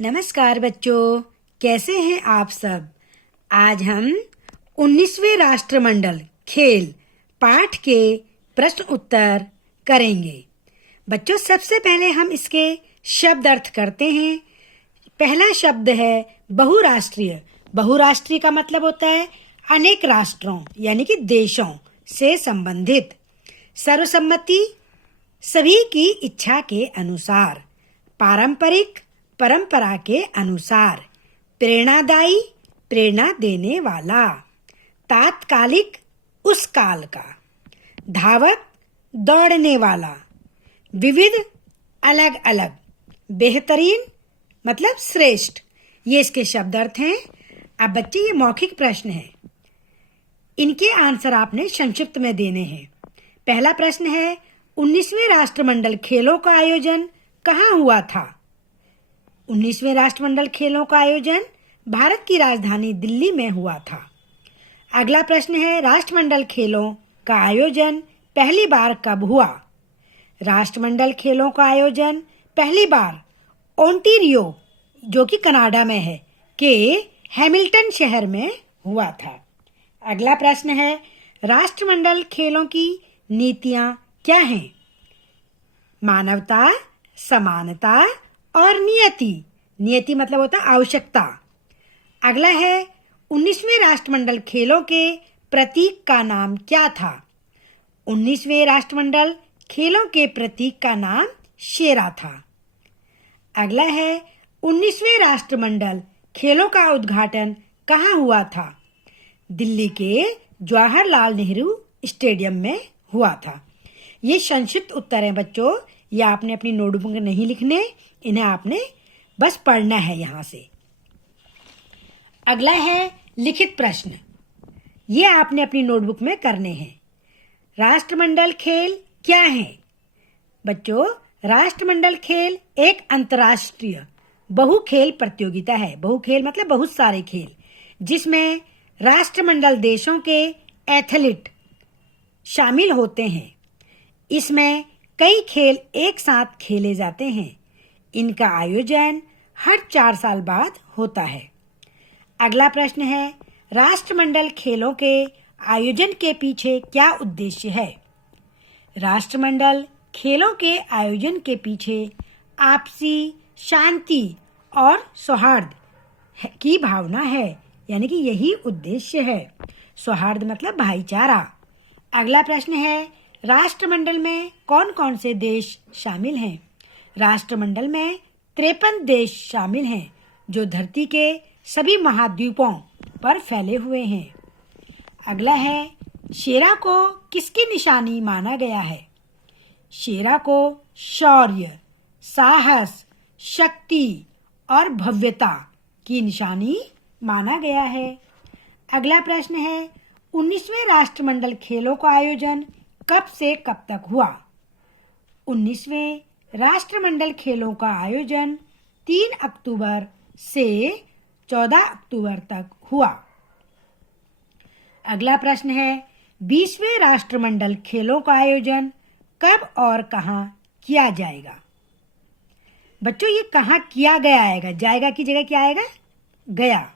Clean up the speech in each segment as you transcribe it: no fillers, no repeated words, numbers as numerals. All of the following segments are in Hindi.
नमस्कार बच्चों, कैसे हैं आप सब। आज हम 19वें राष्ट्रमंडल खेल पाठ के प्रश्न उत्तर करेंगे। बच्चों, सबसे पहले हम इसके शब्द अर्थ करते हैं। पहला शब्द है बहुराष्ट्रीय। बहुराष्ट्रीय का मतलब होता है अनेक राष्ट्रों यानी कि देशों से संबंधित। सर्वसम्मति, सभी की इच्छा के अनुसार। पारंपरिक, परंपरा के अनुसार। प्रेरणादायी, प्रेरणा देने वाला। तात्कालिक, उस काल का। धावक, दौड़ने वाला। विविध, अलग अलग। बेहतरीन मतलब श्रेष्ठ। ये इसके शब्द अर्थ हैं। अब बच्चे, ये मौखिक प्रश्न है, इनके आंसर आपने संक्षिप्त में देने हैं। पहला प्रश्न है, 19वें राष्ट्रमंडल खेलों का आयोजन कहाँ हुआ था। 19वें राष्ट्रमंडल खेलों का आयोजन भारत की राजधानी दिल्ली में हुआ था। अगला प्रश्न है, राष्ट्रमंडल खेलों का आयोजन पहली बार कब हुआ। राष्ट्रमंडल खेलों का आयोजन पहली बार ओंटारियो, जो कि कनाडा में है, के हैमिल्टन शहर में हुआ था। अगला प्रश्न है, राष्ट्रमंडल खेलों की नीतियां क्या हैं। मानवता, समानता और नियति। नियति मतलब होता है आवश्यकता। अगला है, 19वें राष्ट्रमंडल खेलों के प्रतीक का नाम क्या था। 19वें राष्ट्रमंडल खेलों के प्रतीक का नाम शेरा था। अगला है, 19वें राष्ट्रमंडल खेलों का उद्घाटन कहाँ हुआ था। दिल्ली के जवाहरलाल नेहरू स्टेडियम में हुआ था। ये संक्षिप्त उत्तर हैं बच्चों। ये आपने अपनी नोटबुक में नहीं लिखने, इन्हें आपने बस पढ़ना है यहाँ से। अगला है लिखित प्रश्न। ये आपने अपनी नोटबुक में करने हैं। राष्ट्रमंडल खेल क्या है। बच्चों, राष्ट्रमंडल खेल एक अंतर्राष्ट्रीय बहुखेल प्रतियोगिता है। बहुखेल मतलब बहुत सारे खेल, जिसमें राष्ट्रमंडल देशों के एथलीट शामिल होते हैं। इसमें कई खेल एक साथ खेले जाते हैं। इनका आयोजन हर 4 साल बाद होता है। अगला प्रश्न है, राष्ट्रमंडल खेलों के आयोजन के पीछे क्या उद्देश्य है। राष्ट्रमंडल खेलों के आयोजन के पीछे आपसी शांति और सौहार्द की भावना है, यानी कि यही उद्देश्य है। सौहार्द मतलब भाईचारा। अगला प्रश्न है, राष्ट्रमंडल में कौन कौन से देश शामिल हैं। राष्ट्रमंडल में 53 देश शामिल हैं, जो धरती के सभी महाद्वीपों पर फैले हुए हैं। अगला है, शेरा को किसकी निशानी माना गया है। शेरा को शौर्य, साहस, शक्ति और भव्यता की निशानी माना गया है। अगला प्रश्न है, 19वें राष्ट्रमंडल खेलों का आयोजन कब से कब तक हुआ। 19वें राष्ट्रमंडल खेलों का आयोजन 3 अक्टूबर से 14 अक्टूबर तक हुआ। अगला प्रश्न है, 20वें राष्ट्रमंडल खेलों का आयोजन कब और कहां किया जाएगा। बच्चों, ये कहां किया गया आएगा, जाएगा की जगह क्या आएगा, गया।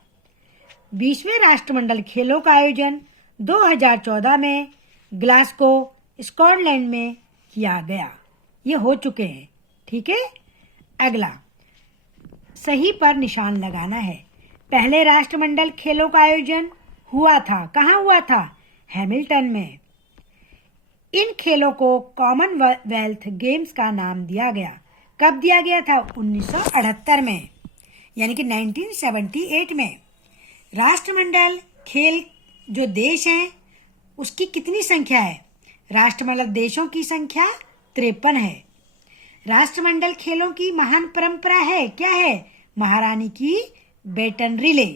20वें राष्ट्रमंडल खेलों का आयोजन 2014 में ग्लासगो, स्कॉटलैंड में किया गया। ये हो चुके हैं, ठीक है। अगला, सही पर निशान लगाना है। पहले राष्ट्रमंडल खेलों का आयोजन हुआ था, कहाँ हुआ था, हैमिल्टन में। इन खेलों को कॉमनवेल्थ गेम्स का नाम दिया गया। कब दिया गया था, 1978 में, यानी कि 1978 में। राष्ट्रमंडल खेल जो देश हैं उसकी कितनी संख्या है। राष्ट्रमंडल देशों की संख्या 53 है। राष्ट्रमंडल खेलों की महान परंपरा है, क्या है, महारानी की बेटन रिले।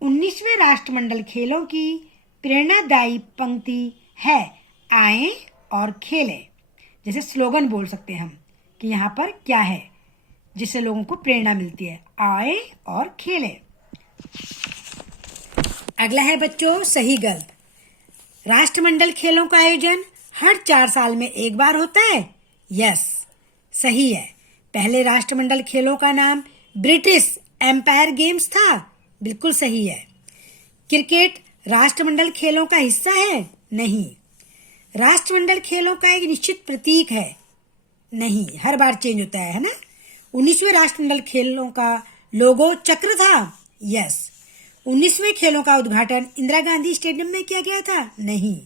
19वें राष्ट्रमंडल खेलों की प्रेरणादायी पंक्ति है, आएं और खेलें। जैसे स्लोगन बोल सकते हैं हम कि यहाँ पर क्या है जिससे लोगों को प्रेरणा मिलती है, आएं और खेलें। अगला है बच्चों, सही गलत। राष्ट्रमंडल खेलों का आयोजन हर 4 साल में एक बार होता है। यस, सही है। पहले राष्ट्रमंडल खेलों का नाम ब्रिटिश एम्पायर गेम्स था? बिल्कुल सही है। क्रिकेट राष्ट्रमंडल खेलों का हिस्सा है? नहीं। राष्ट्रमंडल खेलों का एक निश्चित प्रतीक है? नहीं, हर बार चेंज होता है ना। 19वें राष्ट्रमंडल खेलों का लोगो चक्र था? यस। 19वें खेलों का उद्घाटन इंदिरा गांधी स्टेडियम में किया गया था? नहीं।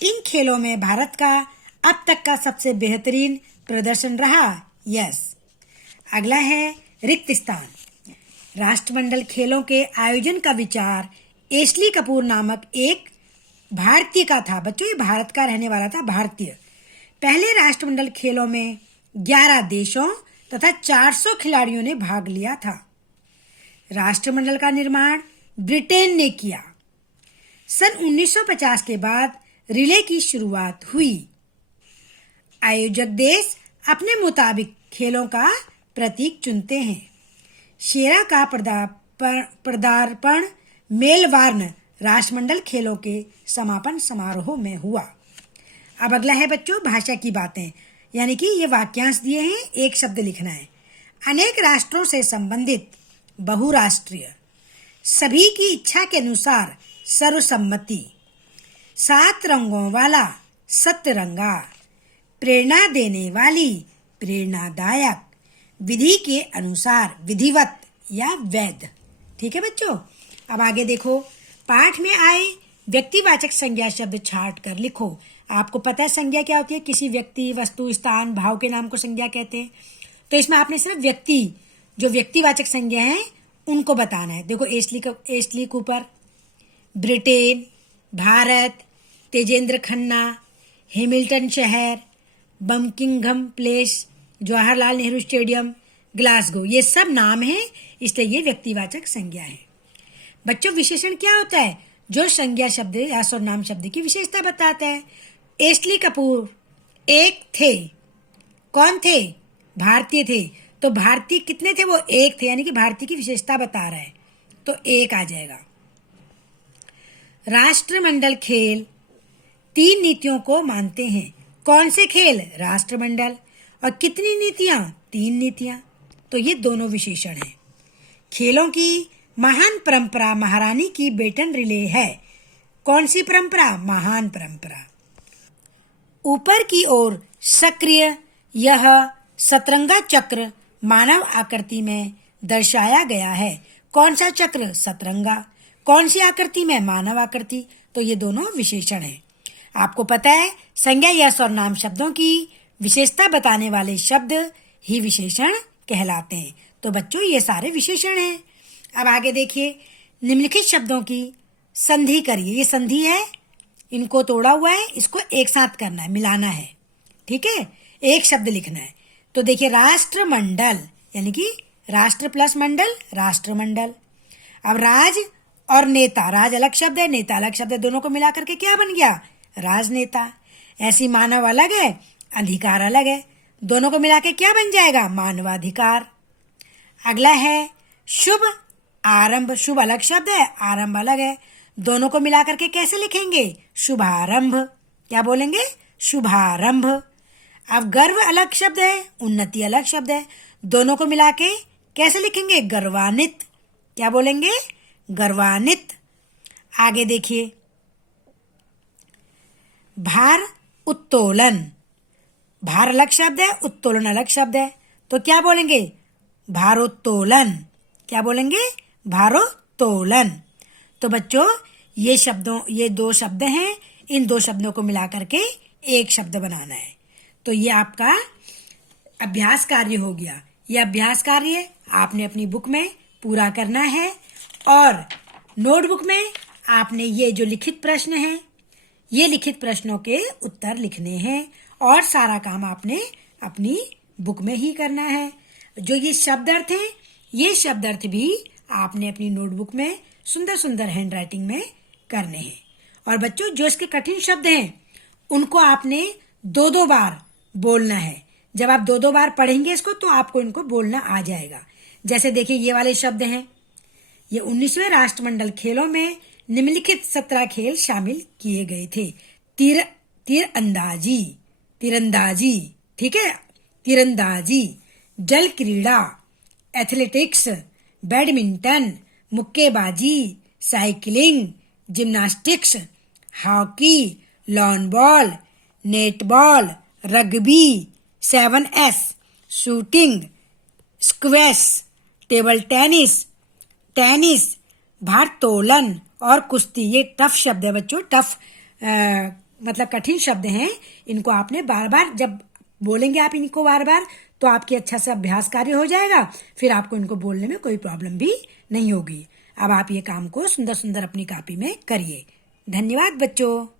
इन खेलों में भारत का अब तक का सबसे बेहतरीन प्रदर्शन रहा? यस। अगला है रिक्त स्थान। राष्ट्रमंडल खेलों के आयोजन का विचार एशली कपूर नामक एक भारतीय का था। बच्चों, ये भारत का रहने वाला था, भारतीय। पहले राष्ट्रमंडल खेलों में 11 देशों तथा 400 खिलाड़ियों ने भाग लिया था। राष्ट्रमंडल का निर्माण ब्रिटेन ने किया। सन 1950 के बाद रिले की शुरुआत हुई। आयोजक देश अपने मुताबिक खेलों का प्रतीक चुनते हैं। शेरा का पदार्पण मेलबर्न राष्ट्रमंडल खेलों के समापन समारोह में हुआ। अब अगला है बच्चों भाषा की बातें, यानी कि ये वाक्यांश दिए हैं, एक शब्द लिखना है। अनेक राष्ट्रों से संबंधित, बहुराष्ट्रीय, सभी की इच्छा के अनुसार, सर्वसम्मति, 7 रंगों वाला, सतरंगा, प्रेरणा देने वाली, प्रेरणादायक, विधि के अनुसार, विधिवत या वैध। ठीक है बच्चों। अब आगे देखो, पाठ में आए व्यक्तिवाचक संज्ञा शब्द छांट कर लिखो। आपको पता है संज्ञा क्या होती है? किसी व्यक्ति, वस्तु, स्थान, भाव के नाम को संज्ञा कहते हैं। तो इसमें आपने सिर्फ व्यक्ति, जो व्यक्तिवाचक संज्ञा है उनको बताना है। देखो, Ashley Cooper, Britain, Bharat, Tejendra Khanna, Hamilton शहर, Buckingham place, Jawaharlal Nehru stadium, Glasgow, ये सब नाम हैं, इसलिए ये व्यक्तिवाचक संज्ञा है। बच्चों, विशेषण क्या होता है? जो संज्ञा शब्द या सर्वनाम शब्द की विशेषता बताता है। एशली कपूर एक थे। कौन थे? भारतीय थे। तो भारतीय कितने थे? वो एक थे, यानी कि भारतीय की विशेषता बता रहा है, तो एक आ जाएगा। राष्ट्रमंडल खेल 3 नीतियों को मानते हैं। कौन से खेल? राष्ट्रमंडल। और कितनी नीतियां? 3 नीतियां। तो ये दोनों विशेषण हैं। खेलों की महान परंपरा महारानी की बेटन रिले है। कौन सी परंपरा? महान परंपरा। ऊपर की ओर सक्रिय यह सतरंगा चक्र मानव आकृति में दर्शाया गया है। कौन सा चक्र? सतरंगा। कौन सी आकृति में? मानव आकृति। तो ये दोनों विशेषण हैं। आपको पता है संज्ञा या सर्वनाम शब्दों की विशेषता बताने वाले शब्द ही विशेषण कहलाते हैं। तो बच्चों, ये सारे विशेषण हैं। अब आगे देखिए, निम्नलिखित शब्दों की संधि करिए। ये संधि है, इनको तोड़ा हुआ है, इसको एक साथ करना है, मिलाना है। ठीक है, एक शब्द लिखना है। तो देखिए, राष्ट्रमंडल, यानी कि राष्ट्र प्लस मंडल, राष्ट्रमंडल। अब राज और नेता, राज अलग शब्द है, नेता अलग शब्द है, दोनों को मिला करके क्या बन गया? राजनेता। ऐसी मानव अलग है, अधिकार अलग है, दोनों को मिला के क्या बन जाएगा? मानवाधिकार। अगला है शुभ आरंभ। शुभ अलग शब्द है, आरंभ अलग है, दोनों को मिला करके कैसे लिखेंगे? शुभारंभ। क्या बोलेंगे? शुभारंभ। अब गर्व अलग शब्द है, उन्नति अलग शब्द है, दोनों को मिला के कैसे लिखेंगे? गर्वान्वित। क्या बोलेंगे? गर्वान्वित। आगे देखिए, भार उत्तोलन। भार अलग शब्द है, उत्तोलन अलग शब्द है, तो क्या बोलेंगे? भारोत्तोलन। क्या बोलेंगे? भारोत्तोलन। तो बच्चों, ये 2 शब्द हैं, इन 2 शब्दों को मिला करके एक शब्द बनाना है। तो ये आपका अभ्यास कार्य हो गया। ये अभ्यास कार्य आपने अपनी बुक में पूरा करना है और नोटबुक में आपने ये जो लिखित प्रश्न हैं, ये लिखित प्रश्नों के उत्तर लिखने हैं और सारा काम आपने अपनी बुक में ही करना है। जो ये शब्द अर्थ हैं, ये शब्द अर्थ भी आपने अपनी नोटबुक में सुंदर सुंदर हैंड राइटिंग में करने हैं। और बच्चों, जो इसके कठिन शब्द हैं उनको आपने 2-2 बार बोलना है। जब आप 2-2 बार पढ़ेंगे इसको तो आपको इनको बोलना आ जाएगा। जैसे देखिए, ये वाले शब्द हैं। ये 19वें राष्ट्रमंडल खेलों में निम्नलिखित 17 खेल शामिल किए गए थे। तीरंदाजी, ठीक है, तीरंदाजी, जल क्रीड़ा, एथलेटिक्स, बैडमिंटन, मुक्केबाजी, cycling, gymnastics, hockey, lawn ball, netball, rugby, 7S, shooting, squash, table tennis, tennis, भारोत्तोलन और कुश्ती। ये टफ शब्द है बच्चों, टफ मतलब कठिन शब्द हैं। इनको आपने बार बार जब बोलेंगे आप इनको बार बार तो आपकी अच्छा से अभ्यास कार्य हो जाएगा, फिर आपको इनको बोलने में कोई प्रॉब्लम भी नहीं होगी। अब आप ये काम को सुंदर सुंदर अपनी कॉपी में करिए। धन्यवाद बच्चों।